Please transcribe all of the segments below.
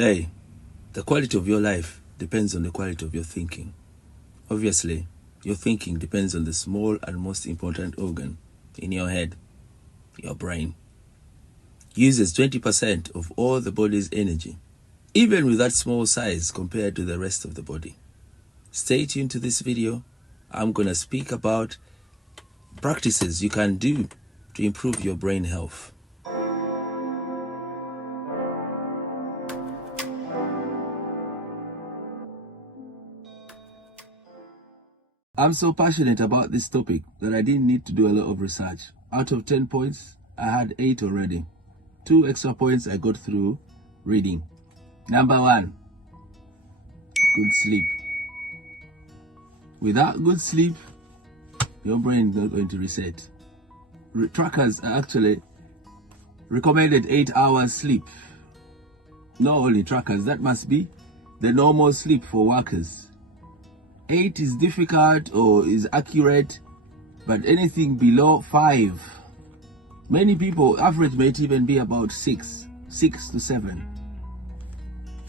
Hey, the quality of your life depends on the quality of your thinking. Obviously, your thinking depends on the small and most important organ in your head, your brain. Uses 20% of all the body's energy, even with that small size compared to the rest of the body. Stay tuned to this video. I'm gonna speak about practices you can do to improve your brain health. I'm so passionate about this topic that I didn't need to do a lot of research. Out of 10 points, I had 8 already. 2 extra points I got through reading. Number 1, good sleep. Without good sleep, your brain is not going to reset. Trackers are actually recommended 8 hours sleep. Not only trackers, that must be the normal sleep for workers. 8 is difficult or is accurate, but anything below 5. Many people, average might even be about 6 to 7.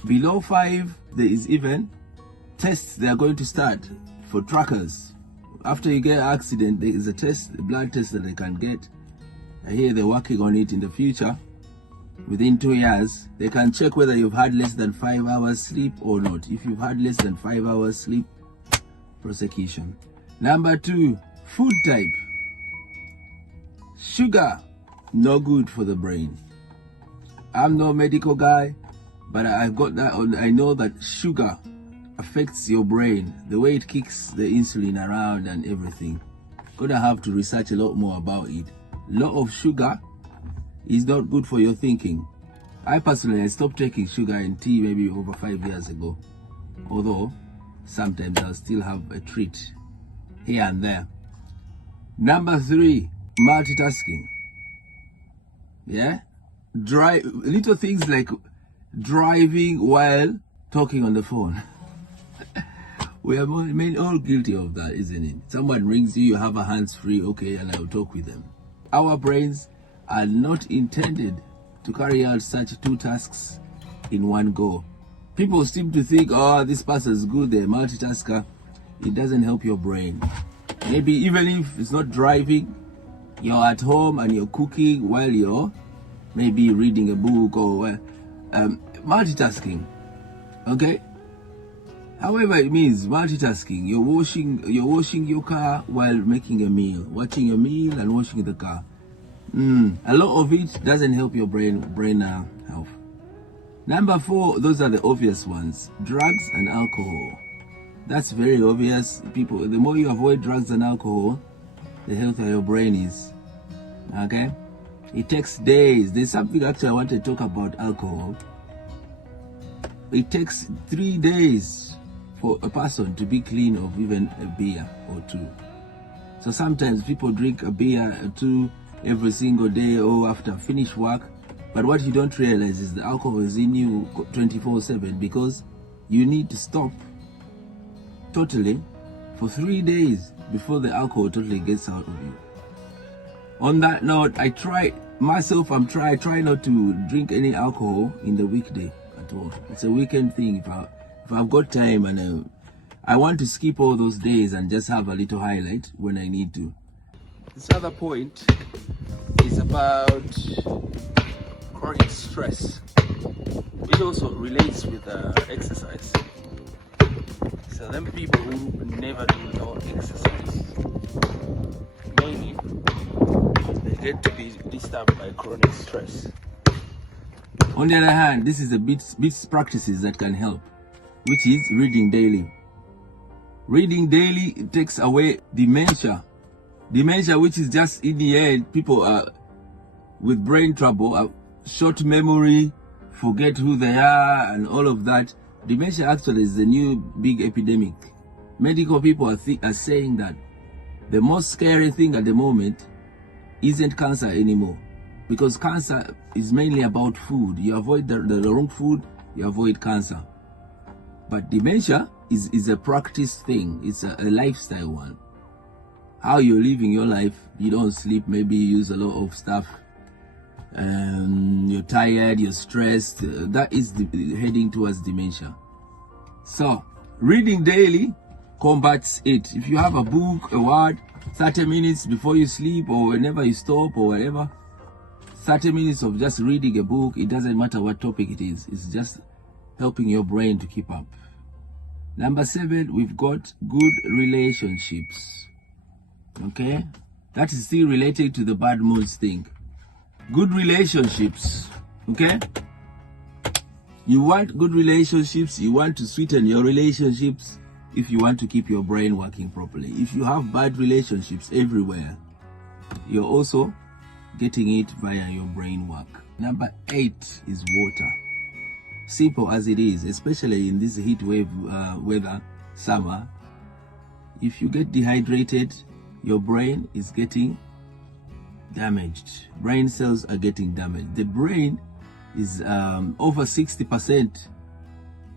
Below 5, there is even tests they are going to start for trackers. After you get an accident, there is a test, a blood test that they can get. I hear they're working on it in the future. Within 2 years, they can check whether you've had less than 5 hours sleep or not. If you've had less than 5 hours sleep, prosecution. Number 2, food type. Sugar, no good for the brain. I'm no medical guy, but I've got that on. I know that sugar affects your brain, the way it kicks the insulin around and everything. Gonna have to research a lot more about it. Lot of sugar is not good for your thinking. I personally stopped taking sugar in tea maybe over 5 years ago, although sometimes I'll still have a treat here and there. Number 3, multitasking. Yeah, little things like driving while talking on the phone. We are all guilty of that, isn't it? Someone rings you, you have a hands-free, okay, and I'll talk with them. Our brains are not intended to carry out such 2 tasks in one go. People seem to think, oh, this person's good, they're a multitasker. It doesn't help your brain. Maybe even if it's not driving, you're at home and you're cooking while you're maybe reading a book or multitasking. Okay? However it means multitasking, you're washing your car while making a meal, watching a meal and washing the car. A lot of it doesn't help your brain health. Number 4, those are the obvious ones. Drugs and alcohol. That's very obvious. People, the more you avoid drugs and alcohol, the healthier your brain is. Okay? It takes days. There's something actually I want to talk about alcohol. It takes 3 days for a person to be clean of even a beer or 2. So sometimes people drink a beer or 2 every single day or after finish work. But what you don't realize is the alcohol is in you 24/7 because you need to stop totally for 3 days before the alcohol totally gets out of you. On that note, I try not to drink any alcohol in the weekday at all. It's a weekend thing. If I've got time and I want to skip all those days and just have a little highlight when I need to. This other point is about chronic stress. It also relates with exercise. So them people who never do no exercise, maybe they get to be disturbed by chronic stress. On the other hand, this is the bits practices that can help, which is reading daily. Reading daily takes away dementia. Dementia, which is just in the end, people are with brain trouble, short memory, forget who they are and all of that. Dementia actually is the new big epidemic. Medical people are saying that the most scary thing at the moment isn't cancer anymore, because cancer is mainly about food. You avoid the wrong food, you avoid cancer. But dementia is a practice thing. It's a lifestyle one. How you're living your life. You don't sleep, maybe you use a lot of stuff. you're tired, you're stressed, that is heading towards dementia. So reading daily combats it. If you have a book, a word, 30 minutes before you sleep or whenever you stop or whatever, 30 minutes of just reading a book, it doesn't matter what topic it is, it's just helping your brain to keep up. Number 7, we've got good relationships. Okay, that is still related to the bad moods thing. Good relationships. Okay, you want good relationships, you want to sweeten your relationships if you want to keep your brain working properly. If you have bad relationships everywhere, you're also getting it via your brain work. Number 8 is water. Simple as it is, especially in this heat wave weather, summer. If you get dehydrated, your brain is getting damaged. Brain cells are getting damaged. The brain is over 60%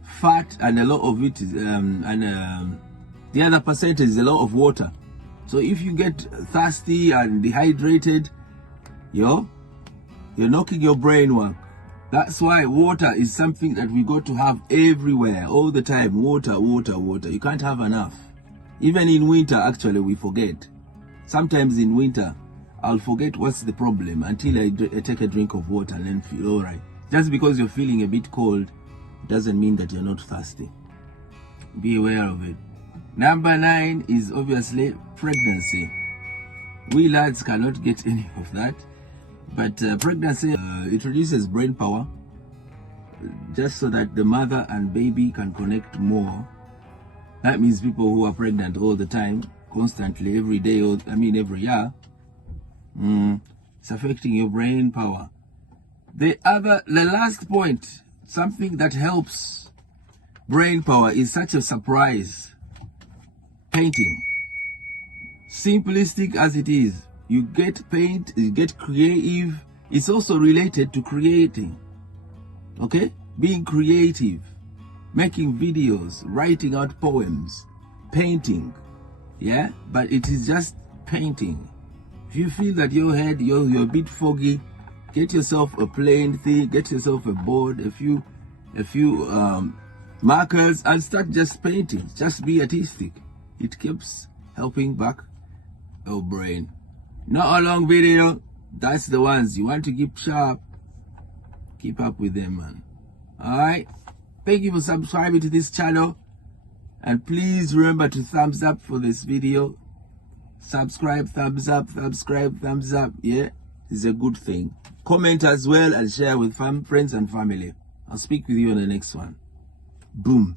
fat, and a lot of it is the other percentage is a lot of water. So if you get thirsty and dehydrated, you're knocking your brain work. That's why water is something that we got to have everywhere, all the time. Water, water, water. You can't have enough. Even in winter, actually, we forget. Sometimes in winter, I'll forget what's the problem until I take a drink of water and then feel all right. Just because you're feeling a bit cold doesn't mean that you're not thirsty. Be aware of it. Number 9 is obviously pregnancy. We lads cannot get any of that. But pregnancy, it reduces brain power just so that the mother and baby can connect more. That means people who are pregnant all the time, constantly, every day, or every year, it's affecting your brain power. The last point, something that helps brain power is such a surprise. Painting. Simplistic as it is, you get paint, you get creative. It's also related to creating. Okay? Being creative, making videos, writing out poems, painting. Yeah? But it is just painting. If you feel that your head, you're a bit foggy, get yourself a plain thing, get yourself a board, a few markers, and start just painting. Just be artistic. It keeps helping back your brain. Not a long video. That's the ones you want to keep sharp. Keep up with them, man. Alright? Thank you for subscribing to this channel. And please remember to thumbs up for this video. Subscribe, thumbs up, subscribe, thumbs up. Yeah? It's a good thing. Comment as well and share with friends and family. I'll speak with you on the next one. Boom.